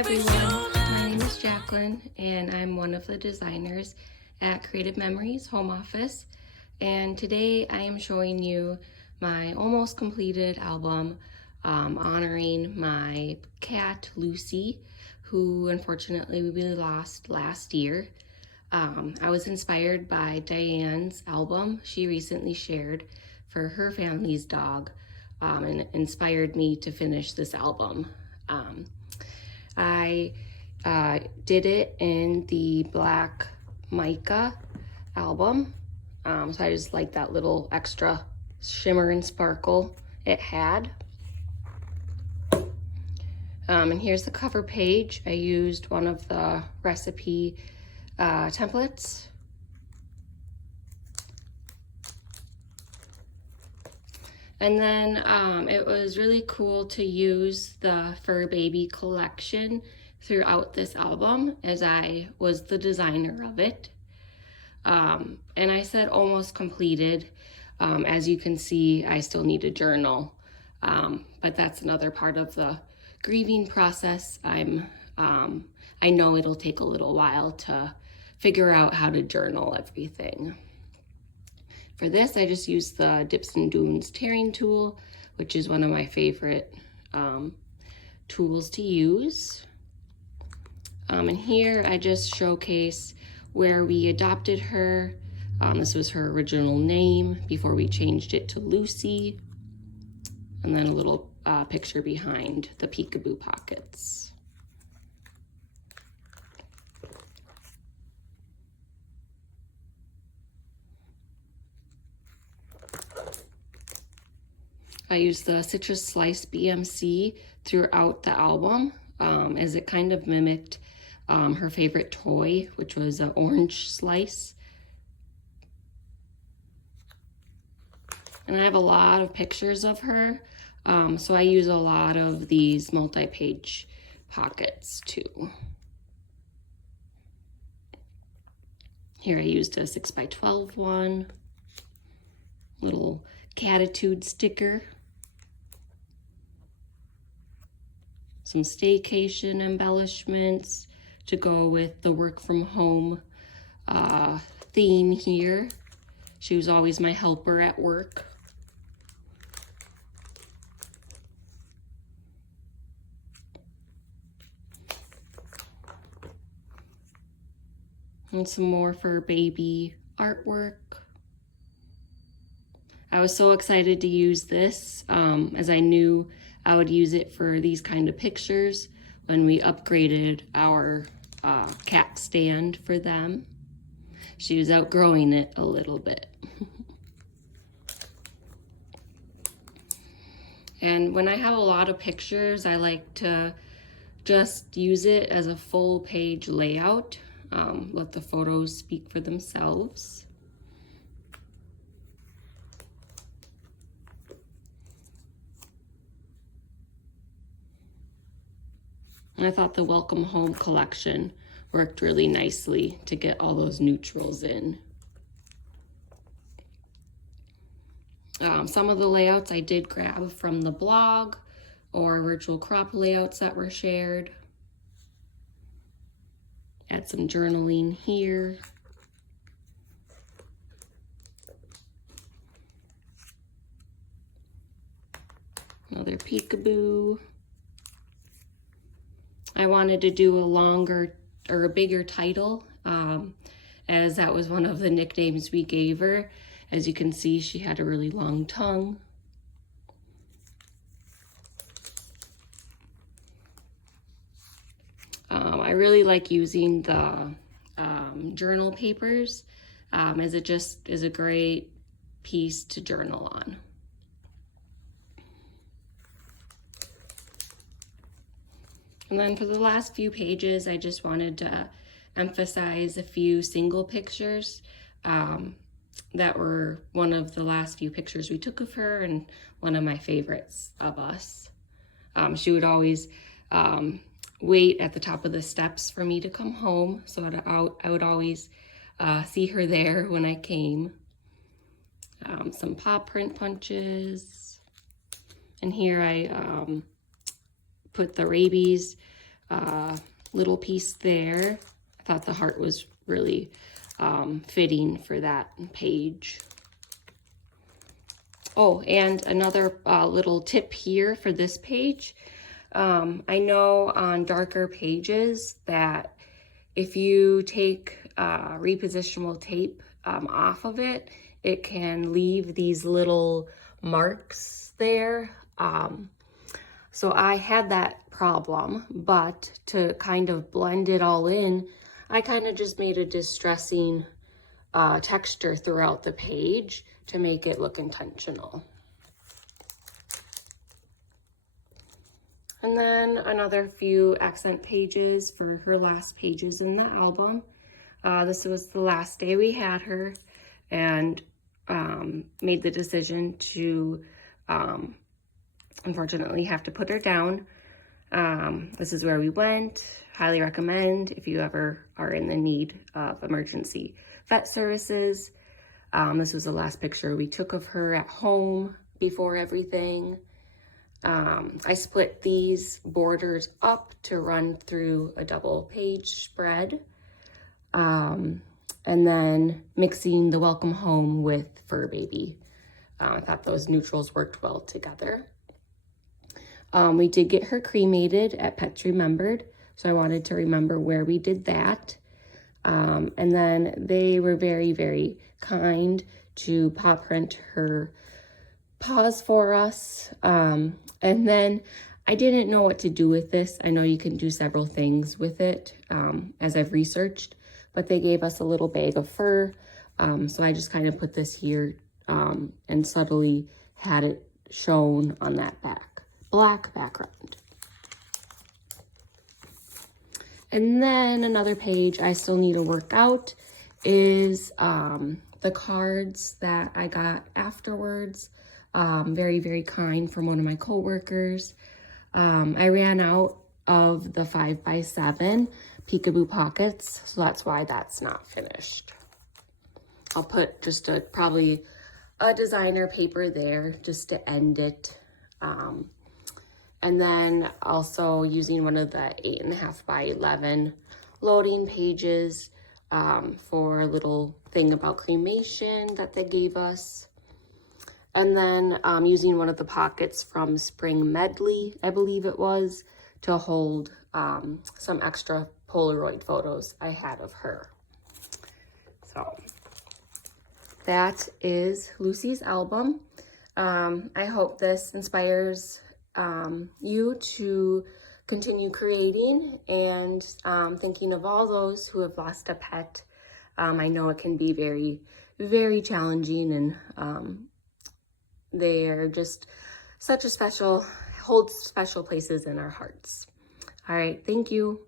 everyone, my name is Jacqueline and I'm one of the designers at Creative Memories Home Office, and today I am showing you my almost completed album honoring my cat Lucy, who unfortunately we lost last year. I was inspired by Diane's album she recently shared for her family's dog, and inspired me to finish this album. I did it in the black mica album, so I just like that little extra shimmer and sparkle it had. And here's the cover page. I used one of the recipe templates. And then it was really cool to use the Fur Baby collection throughout this album, as I was the designer of it. And I said almost completed. As you can see, I still need a journal, but that's another part of the grieving process. I know it'll take a little while to figure out how to journal everything. For this, I just used the Dips and Dunes tearing tool, which is one of my favorite tools to use. And here I just showcase where we adopted her. This was her original name before we changed it to Lucy. And then a little picture behind the peekaboo pockets. I used the Citrus Slice BMC throughout the album, as it kind of mimicked her favorite toy, which was an orange slice. And I have a lot of pictures of her, so I use a lot of these multi-page pockets too. Here I used a 6x12 one, little catitude sticker. Some staycation embellishments to go with the work from home theme here. She was always my helper at work. And some more for baby artwork. I was so excited to use this, as I knew I would use it for these kind of pictures when we upgraded our cat stand for them. She was outgrowing it a little bit. And when I have a lot of pictures, I like to just use it as a full page layout, let the photos speak for themselves. And I thought the Welcome Home collection worked really nicely to get all those neutrals in. Some of the layouts I did grab from the blog or virtual crop layouts that were shared. Add some journaling here. Another peekaboo. I wanted to do a longer or a bigger title, as that was one of the nicknames we gave her. As you can see, she had a really long tongue. I really like using the journal papers, as it just is a great piece to journal on. And then for the last few pages, I just wanted to emphasize a few single pictures that were one of the last few pictures we took of her and one of my favorites of us. She would always wait at the top of the steps for me to come home, so I would always see her there when I came. Some paw print punches. And here I put the rabies little piece there. I thought the heart was really fitting for that page. Oh, and another little tip here for this page. I know on darker pages that if you take repositionable tape off of it, it can leave these little marks there. So I had that problem, but to kind of blend it all in, I kind of just made a distressing texture throughout the page to make it look intentional. And then another few accent pages for her last pages in the album. This was the last day we had her, and made the decision to unfortunately have to put her down. This is where we went. Highly recommend if you ever are in the need of emergency vet services. This was the last picture we took of her at home before everything. I split these borders up to run through a double page spread. And then mixing the welcome home with Fur Baby. I thought those neutrals worked well together. We did get her cremated at Pets Remembered, so I wanted to remember where we did that. And then they were very, very kind to paw print her paws for us. And then I didn't know what to do with this. I know you can do several things with it, as I've researched, but they gave us a little bag of fur. So I just kind of put this here and subtly had it shown on that black background. And then another page I still need to work out is the cards that I got afterwards. Very, very kind from one of my coworkers. I ran out of the 5x7 peekaboo pockets, so that's why that's not finished. I'll put just probably a designer paper there just to end it. And then also using one of the 8.5x11 loading pages for a little thing about cremation that they gave us. And then using one of the pockets from Spring Medley, I believe it was, to hold some extra Polaroid photos I had of her. So that is Lucy's album. I hope this inspires you to continue creating and thinking of all those who have lost a pet. I know it can be very, very challenging, and they are just hold special places in our hearts. All right, thank you.